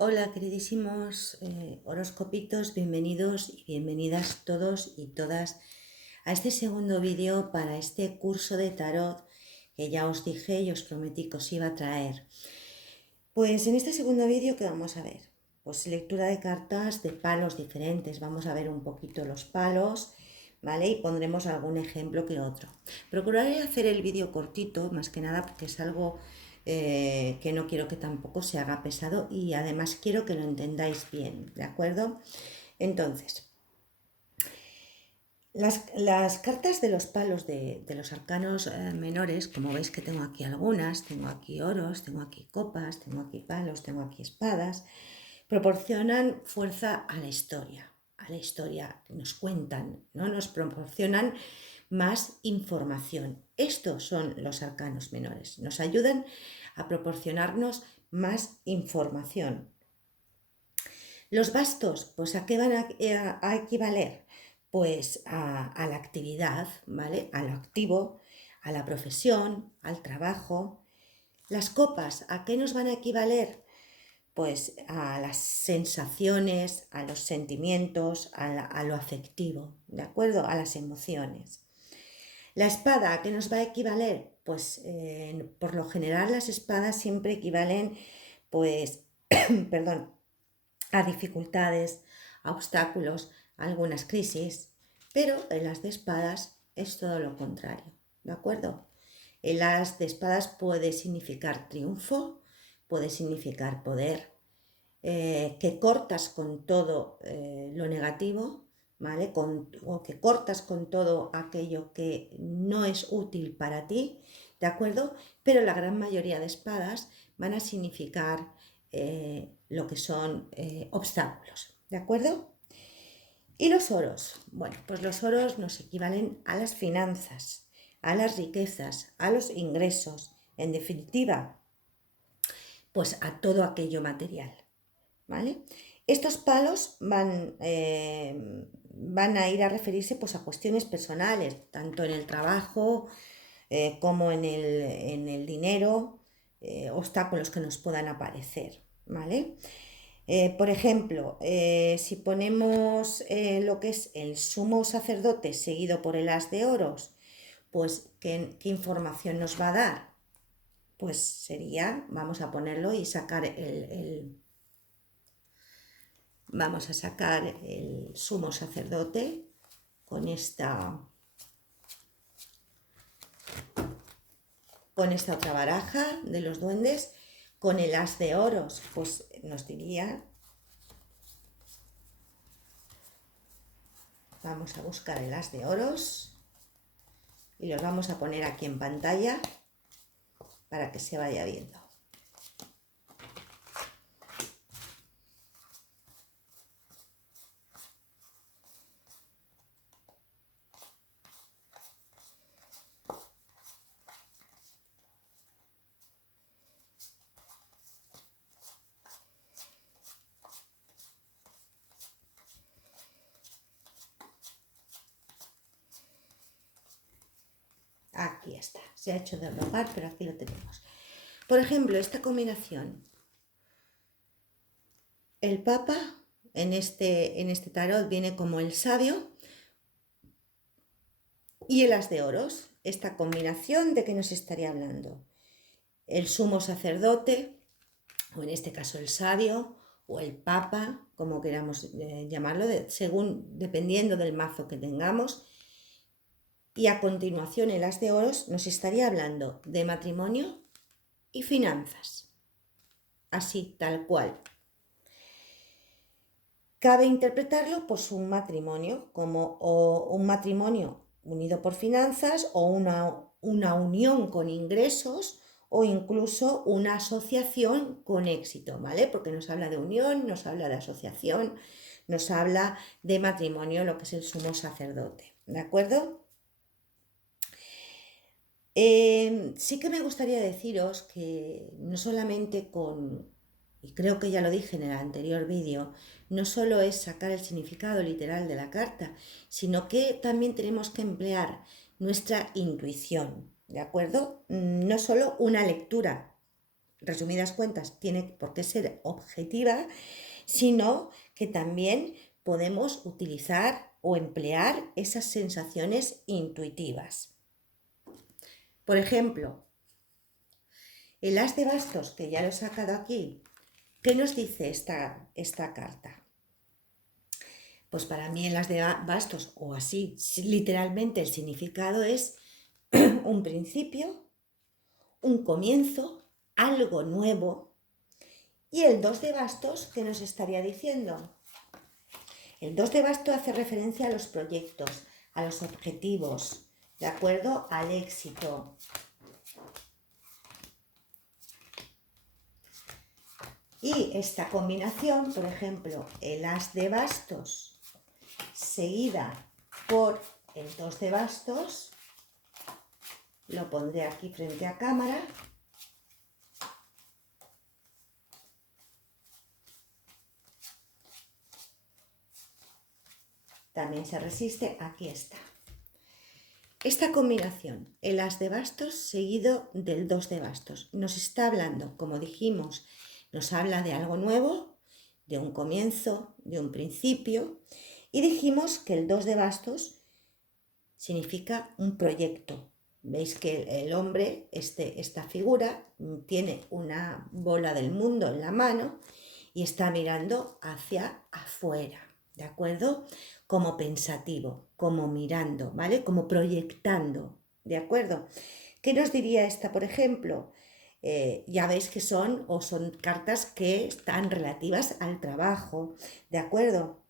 Hola queridísimos horoscopitos, bienvenidos y bienvenidas todos y todas a este segundo vídeo para este curso de tarot que ya os dije y os prometí que os iba a traer. Pues en este segundo vídeo, ¿qué vamos a ver? Pues lectura de cartas de palos diferentes, vamos a ver un poquito los palos, ¿vale? Y pondremos algún ejemplo que otro. Procuraré hacer el vídeo cortito, más que nada porque es algo que no quiero que tampoco se haga pesado y además quiero que lo entendáis bien, ¿de acuerdo? Entonces, las cartas de los palos de los arcanos menores, como veis que tengo aquí algunas, tengo aquí oros, tengo aquí copas, tengo aquí palos, tengo aquí espadas, proporcionan fuerza a la historia, nos cuentan, ¿no? Nos proporcionan más información. Estos son los arcanos menores, nos ayudan a proporcionarnos más información. Los bastos, pues ¿a qué van a equivaler? Pues a la actividad, ¿vale? A lo activo, a la profesión, al trabajo. Las copas, ¿a qué nos van a equivaler? Pues a las sensaciones, a los sentimientos, a lo afectivo, ¿de acuerdo? A las emociones. La espada, ¿a qué nos va a equivaler? Pues por lo general las espadas siempre equivalen, pues, perdón, a dificultades, a obstáculos, a algunas crisis, pero en las de espadas es todo lo contrario, ¿de acuerdo? El as de espadas puede significar triunfo, puede significar poder, que cortas con todo lo negativo, ¿vale? O que cortas con todo aquello que no es útil para ti, ¿de acuerdo? Pero la gran mayoría de espadas van a significar lo que son obstáculos, ¿de acuerdo? Y los oros, bueno, pues los oros nos equivalen a las finanzas, a las riquezas, a los ingresos, en definitiva, pues a todo aquello material, ¿vale? Estos palos van a ir a referirse pues, a cuestiones personales, tanto en el trabajo como en el dinero, obstáculos que nos puedan aparecer, ¿vale? Por ejemplo, si ponemos lo que es el sumo sacerdote seguido por el as de oros, pues ¿qué información nos va a dar? Pues sería, vamos a ponerlo y sacar vamos a sacar el sumo sacerdote con esta otra baraja de los duendes, con el as de oros, pues nos diría, vamos a buscar el as de oros y los vamos a poner aquí en pantalla para que se vaya viendo. Aquí está, se ha hecho derrogar, pero aquí lo tenemos. Por ejemplo, esta combinación, el Papa en este tarot viene como el sabio y el as de oros. Esta combinación, ¿de qué nos estaría hablando? El sumo sacerdote, o en este caso el sabio, o el papa, como queramos llamarlo, según, dependiendo del mazo que tengamos. Y a continuación el as de oros nos estaría hablando de matrimonio y finanzas. Así, tal cual. Cabe interpretarlo pues un matrimonio como o un matrimonio unido por finanzas o una unión con ingresos o incluso una asociación con éxito, ¿vale? Porque nos habla de unión, nos habla de asociación, nos habla de matrimonio, lo que es el sumo sacerdote, ¿de acuerdo? Sí que me gustaría deciros que no solamente y creo que ya lo dije en el anterior vídeo, no solo es sacar el significado literal de la carta, sino que también tenemos que emplear nuestra intuición, ¿de acuerdo? No solo una lectura, resumidas cuentas, tiene por qué ser objetiva, sino que también podemos utilizar o emplear esas sensaciones intuitivas. Por ejemplo, el as de bastos, que ya lo he sacado aquí, ¿qué nos dice esta carta? Pues para mí el as de bastos, o así, literalmente el significado es un principio, un comienzo, algo nuevo. Y el 2 de bastos, ¿qué nos estaría diciendo? El 2 de bastos hace referencia a los proyectos, a los objetivos, ¿de acuerdo? Al éxito. Y esta combinación, por ejemplo, el as de bastos seguida por el 2 de bastos, lo pondré aquí frente a cámara. También se resiste, aquí está. Esta combinación, el as de bastos seguido del 2 de bastos, nos está hablando, como dijimos, nos habla de algo nuevo, de un comienzo, de un principio, y dijimos que el 2 de bastos significa un proyecto. Veis que el hombre, esta figura, tiene una bola del mundo en la mano y está mirando hacia afuera, ¿de acuerdo? Como pensativo, como mirando, ¿vale? Como proyectando, ¿de acuerdo? ¿Qué nos diría esta, por ejemplo? Ya veis que son cartas que están relativas al trabajo, ¿de acuerdo?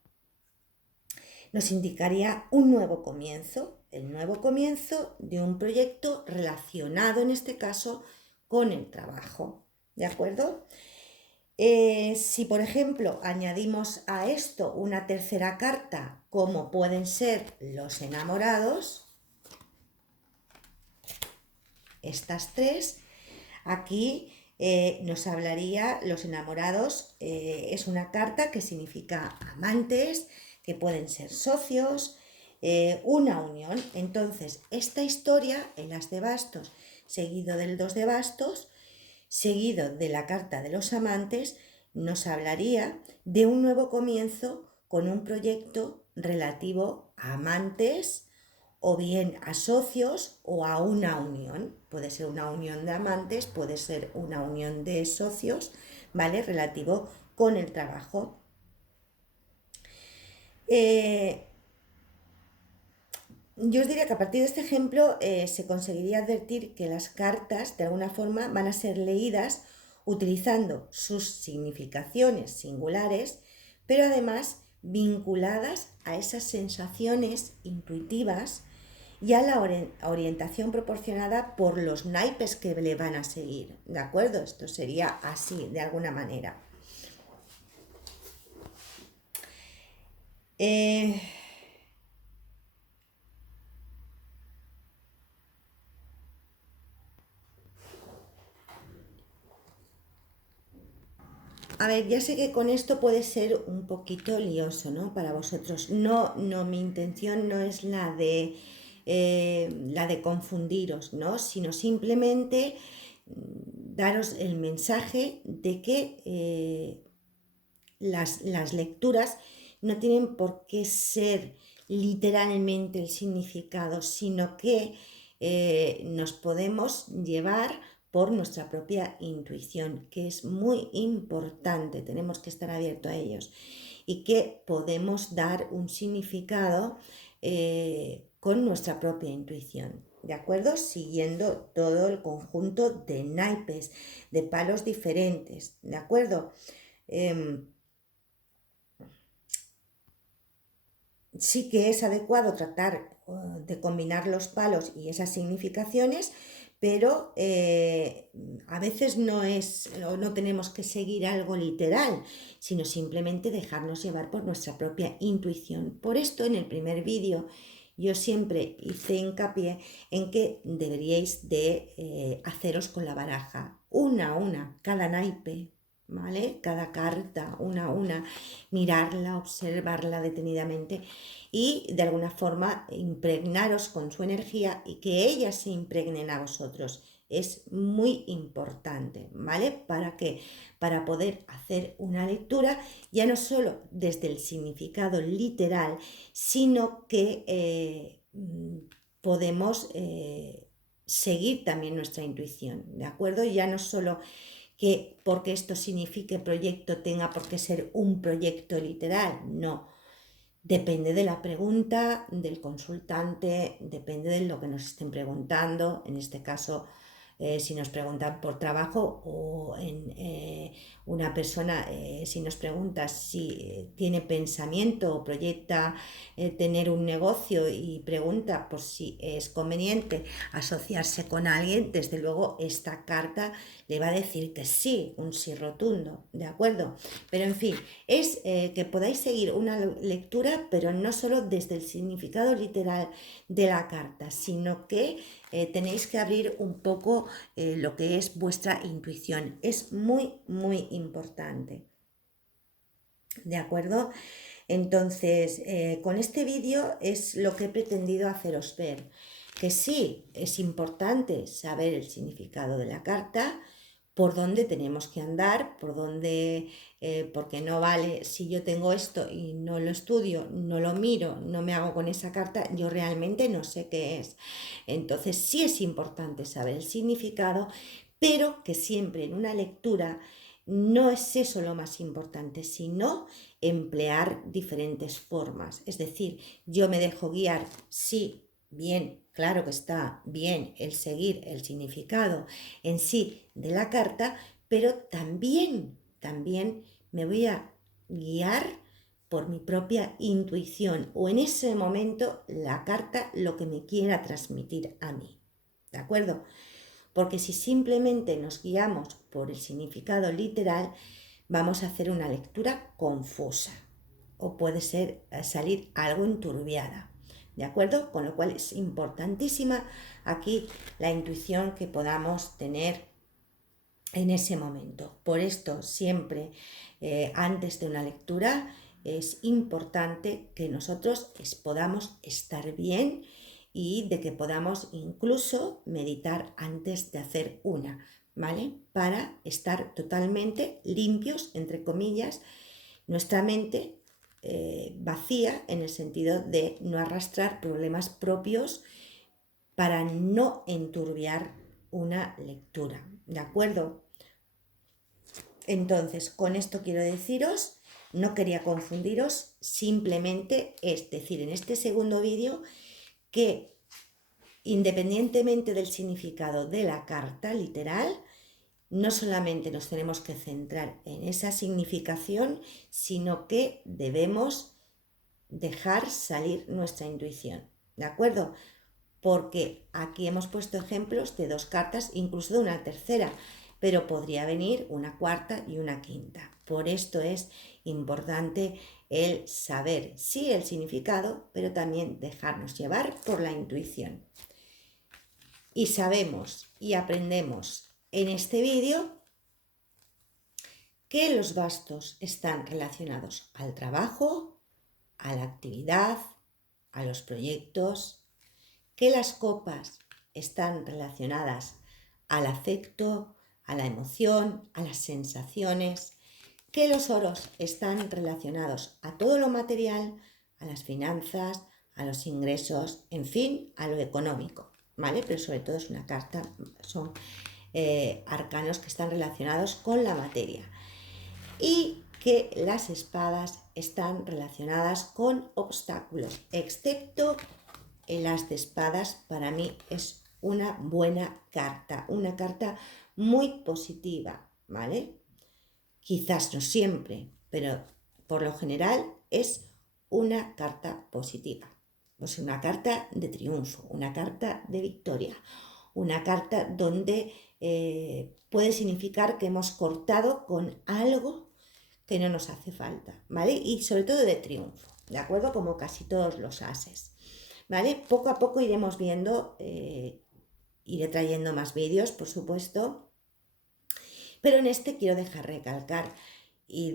Nos indicaría un nuevo comienzo, el nuevo comienzo de un proyecto relacionado en este caso con el trabajo, ¿de acuerdo? Si por ejemplo añadimos a esto una tercera carta como pueden ser los enamorados, estas tres, aquí nos hablaría los enamorados, es una carta que significa amantes, que pueden ser socios, una unión. Entonces, esta historia, el as de bastos seguido del 2 de bastos, seguido de la carta de los amantes, nos hablaría de un nuevo comienzo con un proyecto relativo a amantes o bien a socios o a una unión. Puede ser una unión de amantes, puede ser una unión de socios, ¿vale? Relativo con el trabajo. Yo os diría que a partir de este ejemplo se conseguiría advertir que las cartas de alguna forma van a ser leídas utilizando sus significaciones singulares, pero además vinculadas a esas sensaciones intuitivas y a la orientación proporcionada por los naipes que le van a seguir, ¿de acuerdo? Esto sería así, de alguna manera. A ver, ya sé que con esto puede ser un poquito lioso, ¿no? Para vosotros. No, mi intención no es la de confundiros, ¿no? Sino simplemente daros el mensaje de que las lecturas no tienen por qué ser literalmente el significado, sino que nos podemos llevar por nuestra propia intuición, que es muy importante, tenemos que estar abiertos a ellos y que podemos dar un significado con nuestra propia intuición, ¿de acuerdo? Siguiendo todo el conjunto de naipes, de palos diferentes, ¿de acuerdo? Sí que es adecuado tratar de combinar los palos y esas significaciones, pero a veces no tenemos que seguir algo literal, sino simplemente dejarnos llevar por nuestra propia intuición. Por esto, en el primer vídeo, yo siempre hice hincapié en que deberíais de haceros con la baraja, una a una, cada naipe, ¿vale? Cada carta, una a una, mirarla, observarla detenidamente y de alguna forma impregnaros con su energía y que ellas se impregnen a vosotros. es muy importante, ¿vale? ¿Para qué? Para poder hacer una lectura ya no solo desde el significado literal, sino que podemos seguir también nuestra intuición, ¿de acuerdo? Ya no solo que porque esto signifique proyecto tenga por qué ser un proyecto literal, no. Depende de la pregunta, del consultante, depende de lo que nos estén preguntando. En este caso, si nos preguntan por trabajo o en una persona, si nos pregunta si tiene pensamiento o proyecta tener un negocio y pregunta por si es conveniente asociarse con alguien, desde luego esta carta le va a decir que sí, un sí rotundo, ¿de acuerdo? Pero en fin, es que podáis seguir una lectura, pero no solo desde el significado literal de la carta, sino que tenéis que abrir un poco lo que es vuestra intuición. Es muy, muy importante. ¿De acuerdo? Entonces, con este vídeo es lo que he pretendido haceros ver, que sí, es importante saber el significado de la carta, por dónde tenemos que andar, por dónde, porque no vale, si yo tengo esto y no lo estudio, no lo miro, no me hago con esa carta, yo realmente no sé qué es. Entonces sí es importante saber el significado, pero que siempre en una lectura no es eso lo más importante, sino emplear diferentes formas. Es decir, yo me dejo guiar, sí, bien, claro que está bien el seguir el significado en sí de la carta, pero también me voy a guiar por mi propia intuición o en ese momento la carta lo que me quiera transmitir a mí. ¿De acuerdo? Porque si simplemente nos guiamos por el significado literal, vamos a hacer una lectura confusa o puede ser salir algo enturbiada. ¿De acuerdo? Con lo cual es importantísima aquí la intuición que podamos tener en ese momento. Por esto siempre antes de una lectura es importante que nosotros podamos estar bien y de que podamos incluso meditar antes de hacer una, ¿vale? Para estar totalmente limpios, entre comillas, nuestra mente vacía en el sentido de no arrastrar problemas propios para no enturbiar una lectura, ¿de acuerdo? Entonces, con esto quiero deciros, no quería confundiros, simplemente es decir, en este segundo vídeo, que independientemente del significado de la carta literal, no solamente nos tenemos que centrar en esa significación, sino que debemos dejar salir nuestra intuición, ¿de acuerdo? Porque aquí hemos puesto ejemplos de dos cartas, incluso de una tercera, pero podría venir una cuarta y una quinta. Por esto es importante el saber, sí, el significado, pero también dejarnos llevar por la intuición. Y sabemos y aprendemos en este vídeo que los bastos están relacionados al trabajo, a la actividad, a los proyectos, que las copas están relacionadas al afecto, a la emoción, a las sensaciones, que los oros están relacionados a todo lo material, a las finanzas, a los ingresos, en fin, a lo económico, ¿vale? Pero sobre todo es una carta, son arcanos que están relacionados con la materia. Y que las espadas están relacionadas con obstáculos, excepto el as de espadas. Para mí es una buena carta, una carta muy positiva, ¿vale? Quizás no siempre, pero por lo general es una carta positiva. Pues una carta de triunfo, una carta de victoria, una carta donde puede significar que hemos cortado con algo que no nos hace falta, ¿vale? Y sobre todo de triunfo, ¿de acuerdo? Como casi todos los ases, ¿vale? Poco a poco iremos viendo, iré trayendo más vídeos, por supuesto, pero en este quiero dejar recalcar y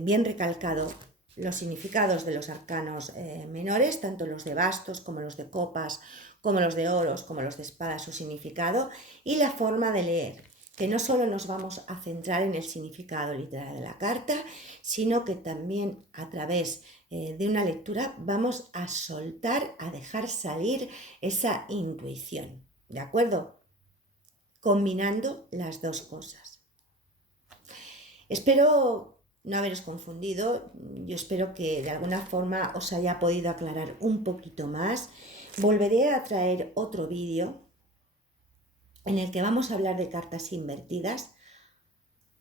bien recalcado los significados de los arcanos menores, tanto los de bastos como los de copas, como los de oros, como los de espadas, su significado y la forma de leer, que no solo nos vamos a centrar en el significado literal de la carta, sino que también a través de una lectura vamos a soltar, a dejar salir esa intuición, ¿de acuerdo? Combinando las dos cosas. Espero no haberos confundido, yo espero que de alguna forma os haya podido aclarar un poquito más. Volveré a traer otro vídeo en el que vamos a hablar de cartas invertidas,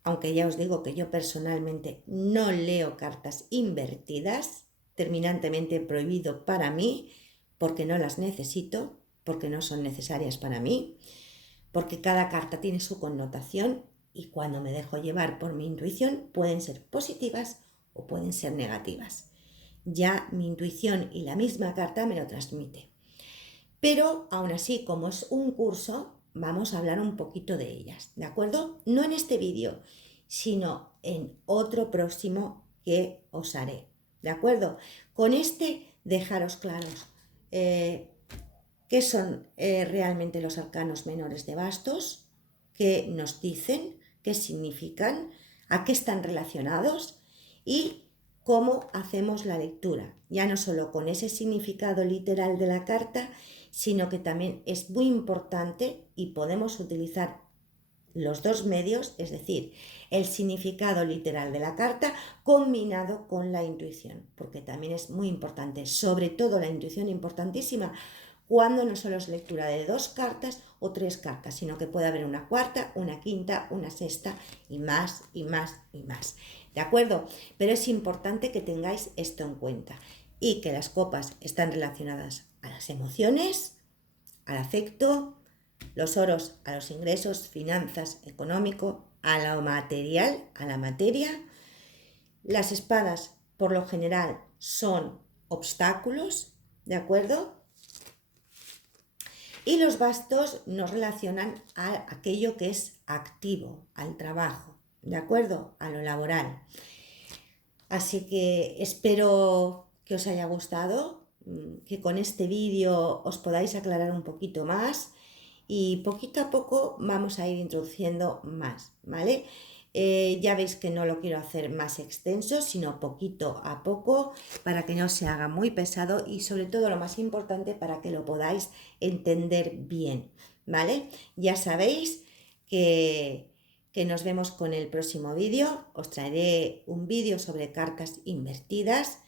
aunque ya os digo que yo personalmente no leo cartas invertidas, terminantemente prohibido para mí, porque no las necesito, porque no son necesarias para mí, porque cada carta tiene su connotación y cuando me dejo llevar por mi intuición pueden ser positivas o pueden ser negativas. Ya mi intuición y la misma carta me lo transmite. Pero aún así, como es un curso, vamos a hablar un poquito de ellas, ¿de acuerdo? No en este vídeo, sino en otro próximo que os haré, ¿de acuerdo? Con este, dejaros claros qué son realmente los arcanos menores de bastos, qué nos dicen, qué significan, a qué están relacionados y cómo hacemos la lectura, ya no solo con ese significado literal de la carta, sino que también es muy importante y podemos utilizar los dos medios, es decir, el significado literal de la carta combinado con la intuición, porque también es muy importante, sobre todo la intuición importantísima, cuando no solo es lectura de 2 cartas o 3 cartas, sino que puede haber una cuarta, una quinta, una sexta y más y más y más. ¿De acuerdo? Pero es importante que tengáis esto en cuenta y que las copas están relacionadas a las emociones, al afecto, los oros a los ingresos, finanzas, económico, a lo material, a la materia. Las espadas, por lo general, son obstáculos, ¿de acuerdo? Y los bastos nos relacionan a aquello que es activo, al trabajo, ¿de acuerdo? A lo laboral. Así que espero que os haya gustado, que con este vídeo os podáis aclarar un poquito más y poquito a poco vamos a ir introduciendo más, ¿vale? Ya veis que no lo quiero hacer más extenso, sino poquito a poco para que no se haga muy pesado y sobre todo lo más importante para que lo podáis entender bien, ¿vale? Ya sabéis que nos vemos con el próximo vídeo. Os traeré un vídeo sobre cartas invertidas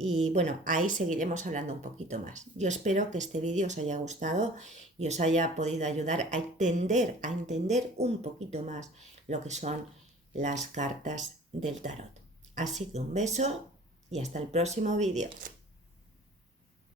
y bueno, ahí seguiremos hablando un poquito más. Yo espero que este vídeo os haya gustado y os haya podido ayudar a entender un poquito más lo que son las cartas del tarot. Así que un beso y hasta el próximo vídeo.